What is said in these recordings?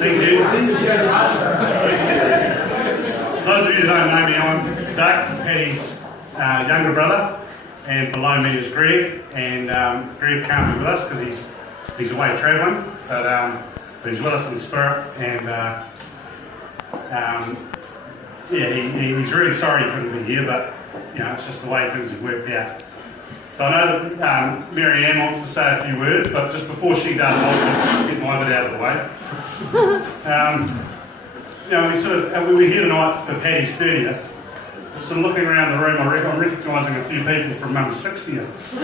Thank you. Those of you that don't know me, I'm Doug, Paddy's younger brother, and below me is Greg, and Greg can't be with us because he's away travelling, but he's with us in spirit, and he's really sorry he couldn't be here, but it's just the way things have worked out. So I know that Mary Ann wants to say a few words, but just before she does, I'll just get my bit out of the way. We're here tonight for Paddy's 30th. So looking around the room, I'm recognising a few people from Mum's 60th.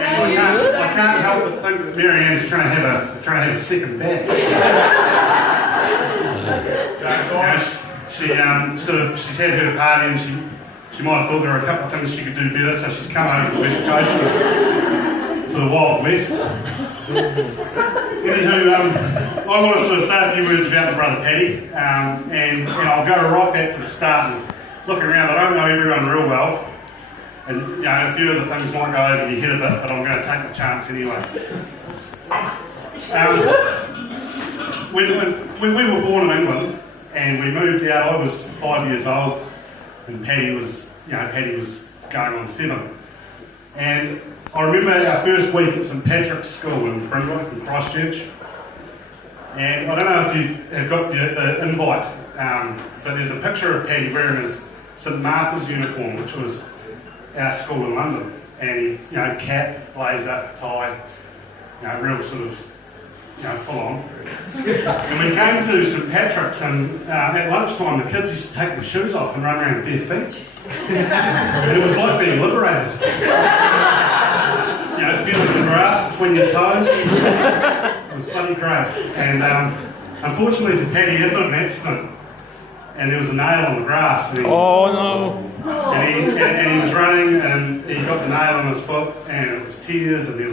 And I can't help but think that Mary Ann's trying to have a second batch. She's had her party and she might have thought there were a couple of things she could do better, so she's come over to the West Coast to the Wild West. Anywho, I want to sort of say a few words about my brother Paddy, and I'll go right back to the start and look around. I don't know everyone real well, and a few of the things might go over your head a bit, but I'm going to take the chance anyway. When we were born in England and we moved out, I was 5 years old, and Paddy was going on 7. And I remember our first week at St Patrick's School in Brindwick in Christchurch. And I don't know if you have got the invite, but there's a picture of Paddy wearing his St Martha's uniform, which was our school in London. And he, cap, blazer, tie, real sort of, full on. And we came to St Patrick's, and at lunchtime the kids used to take their shoes off and run around bare feet. And it was like being liberated. Feeling the grass between your toes. It was bloody great. And unfortunately for Paddy, he had a bit of an accident. And there was a nail on the grass. And he was running, and he got the nail on his foot, and it was tears, and it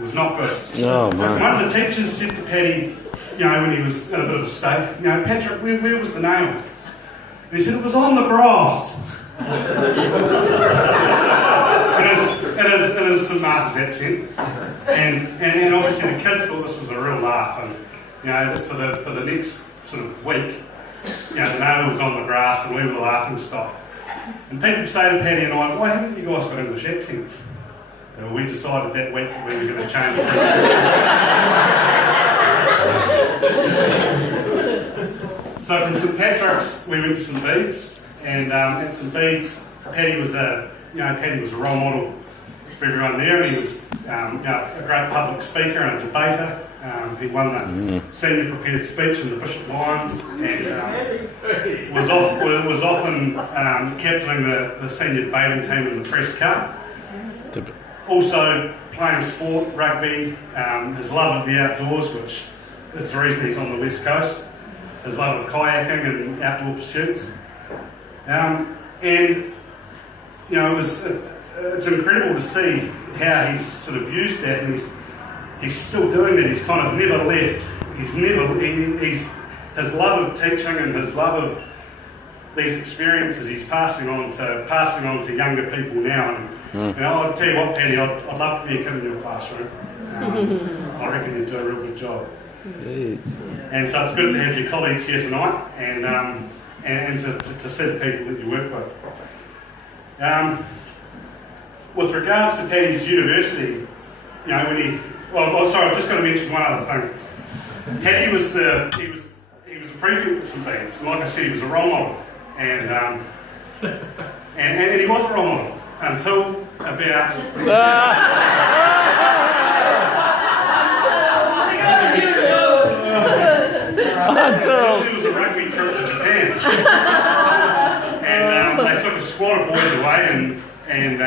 was not good. Oh, man. One of the teachers said to Paddy, when he was in a bit of a state, Patrick, where was the nail? And he said, it was on the grass. It is St Martin's accent, and obviously the kids thought this was a real laugh, and for the next sort of week, the nail was on the grass, and we were the laughing stock. And people say to Paddy and I, why haven't you guys got English accents? And we decided that week that we were going to change it. So from St Patrick's, we went to St Bede's, and at St Bede's, Paddy was a role model for everyone there, and he was a great public speaker and a debater. He won the senior prepared speech in the Bishop Lions, and was often captaining the senior debating team in the Press Cup. Also playing sport, rugby, his love of the outdoors, which is the reason he's on the West Coast, his love of kayaking and outdoor pursuits. It's incredible to see how he's sort of used that, and he's still doing that. He's kind of never left. His love of teaching and his love of these experiences he's passing on to younger people now. And I'll tell you what, Paddy, I'd love to be a kid in your classroom. I reckon you'd do a real good job. And so it's good to have your colleagues here tonight, and to see the people that you work with. With regards to Paddy's university, I've just got to mention one other thing. Paddy was a prefect at St Bede's, and like I said, he was a role model, and he was a role model until about. Until he was a rugby trip to Japan, and they took a squad of boys away, and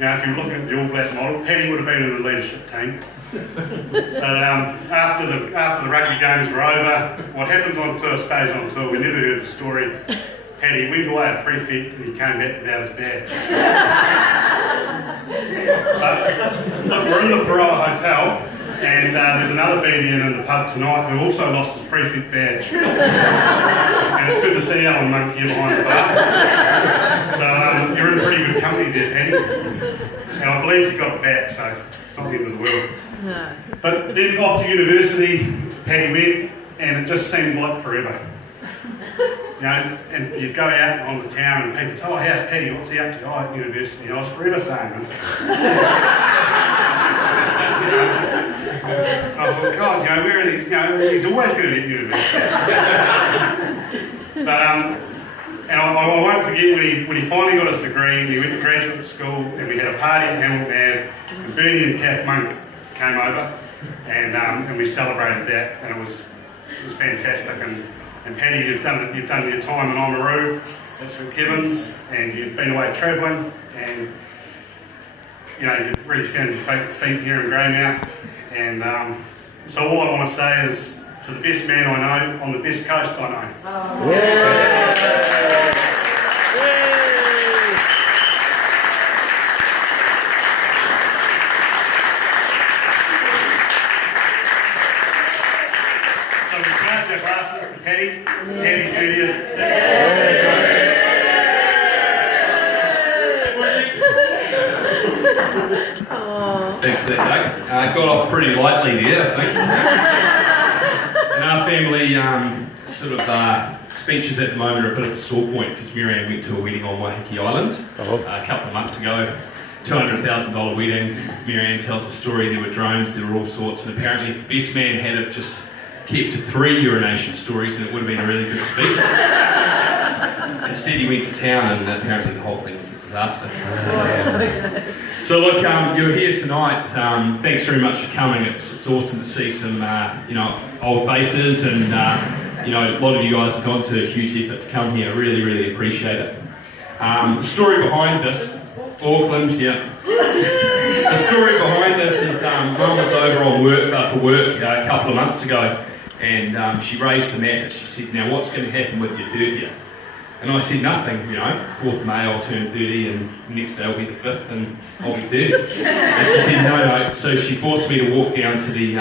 if you were looking at the All Black model, Paddy would have been in the leadership team. But after the rugby games were over, what happens on tour stays on tour. We never heard the story. Paddy went away at prefect and he came back without his badge. But look, we're in the Baroa Hotel, and there's another BDN in the pub tonight who also lost his prefect badge. And it's good to see Alan Monk here behind the bar. So you're in pretty good good company there, Paddy. And I believe you got it back, so it's not the end of the world. No. But then off to university, Paddy went, and it just seemed like forever. You know, and you'd go out on the town and people say, oh, how's Paddy? What's he up to? Oh, at university. And I was forever saying this. I thought, God, you know, where are they? He's always going to be at university. But, and I won't forget when he finally got his degree and he went to graduate school and we had a party at Hamilton Ave and Bernie and Kath Monk came over and we celebrated that and it was fantastic. And Paddy, you've done your time in Oamaru at St Kevin's and you've been away travelling and you know, you've really found your feet here in Greymouth. And so all I want to say is to the best man I know on the best coast I know. Oh. Yeah. So we charge our glasses to Paddy. Paddy's here. Thanks for that, Doug. Got off pretty lightly there, I think. And our family sort of speeches at the moment are a bit of a sore point because Marianne went to a wedding on Waiheke Island a couple of months ago. $200,000 wedding. Marianne tells the story, there were drones, there were all sorts, and apparently if the best man had have just kept to 3 urination stories and it would have been a really good speech. Instead he went to town and apparently the whole thing was a disaster. So look, you're here tonight. Thanks very much for coming. It's awesome to see some old faces, and a lot of you guys have gone to a huge effort to come here. I really, really appreciate it. The story behind this, Auckland, yeah. The story behind this is Mum was over on for work a couple of months ago, and she raised the matter. She said, "Now, what's going to happen with your 30th?" And I said, "Nothing, 4th of May I'll turn 30 and next day will be the 5th and I'll be 30. And she said, no. So she forced me to walk down to the,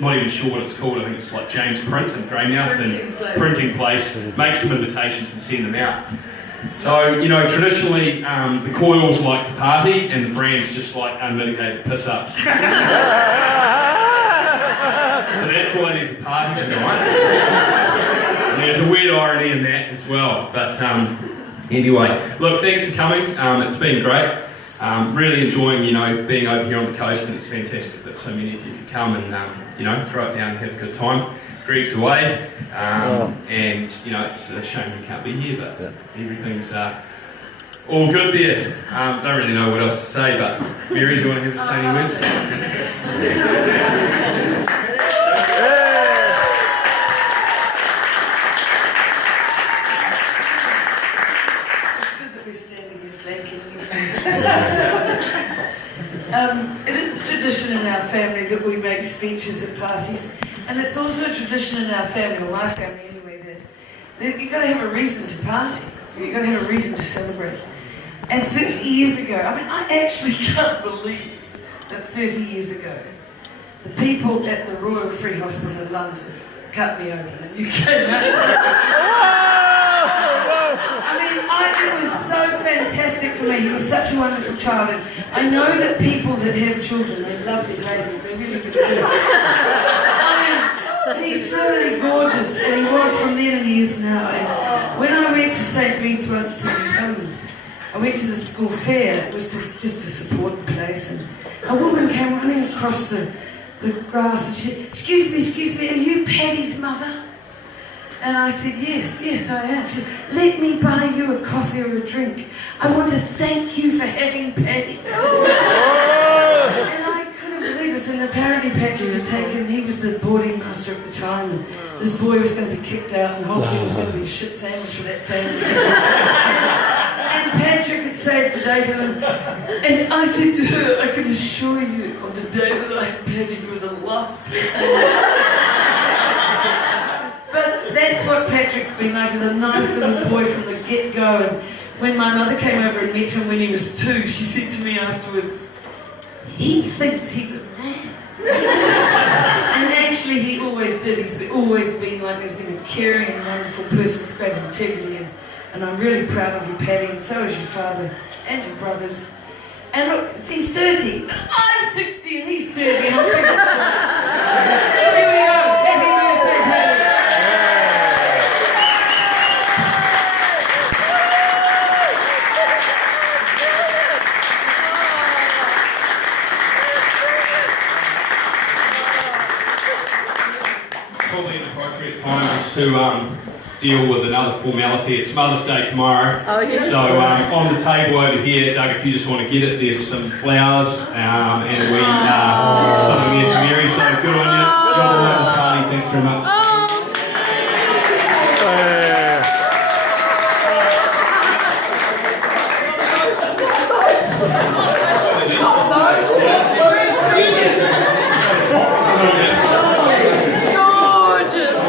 not even sure what it's called, I think it's like James Print in Greymouth and printing place, make some invitations and send them out. So, traditionally the Coils like to party and the brands just like unmitigated piss-ups. So that's why there's a party tonight. There's a weird irony in that as well, but anyway, look, thanks for coming. It's been great. Really enjoying, being over here on the coast, and it's fantastic that so many of you could come and, throw it down and have a good time. Greg's away, and it's a shame we can't be here, but everything's all good there. Don't really know what else to say, but Mary, do you want to have a say any words? It is a tradition in our family that we make speeches at parties, and it's also a tradition in our family, or my family anyway, that you've got to have a reason to party, you've got to have a reason to celebrate. And 30 years ago, I actually can't believe that 30 years ago, the people at the Royal Free Hospital in London cut me open and you came out. It was so fantastic for me. He was such a wonderful child, and I know that people that have children, they love their babies, they really do. He's so really gorgeous, and he was from then and he is now. And when I went to St. Bede's once I went to the school fair, it was just to support the place, and a woman came running across the grass and she said, excuse me, are you Paddy's mother? And I said, yes, I am. She said, let me buy you a coffee or a drink. I want to thank you for having Paddy. And I couldn't believe this. And apparently Patrick had taken, he was the boarding master at the time, and this boy was going to be kicked out and the whole thing was going to be a shit sandwich for that family. And Patrick had saved the day for them. And I said to her, I can assure you, on the day that I had Paddy, you were the last person. But that's what Patrick's been like, as a nice little boy from the get-go. And when my mother came over and met him when he was 2, she said to me afterwards, he thinks he's a man. And actually he always did. He's always been like, he's been a caring and wonderful person with great integrity. And I'm really proud of you, Paddy, and so is your father. Andrew Brothers. And look, he's 30, and I'm 60, and he's 30, and I'm 50. So here we go. Happy birthday, Paddy. Probably an appropriate time is to deal with another formality. It's Mother's Day tomorrow. Oh, yes. So on the table over here, Doug, if you just want to get it, there's some flowers and we something there for Mary. So good on you. You're the largest party. Thanks very much. Gorgeous.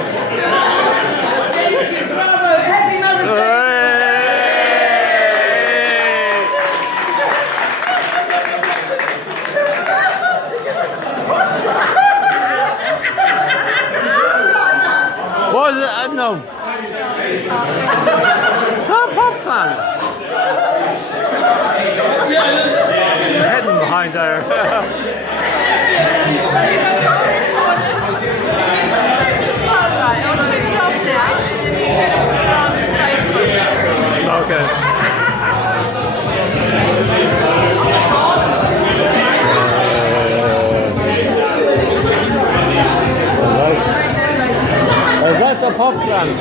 Thank you, bravo. Happy Mother's Day. What is it? No. It's not a pop fan. Hidden behind there. I'll turn it off now and then you can put it on Facebook. Okay. Is that the pop plant?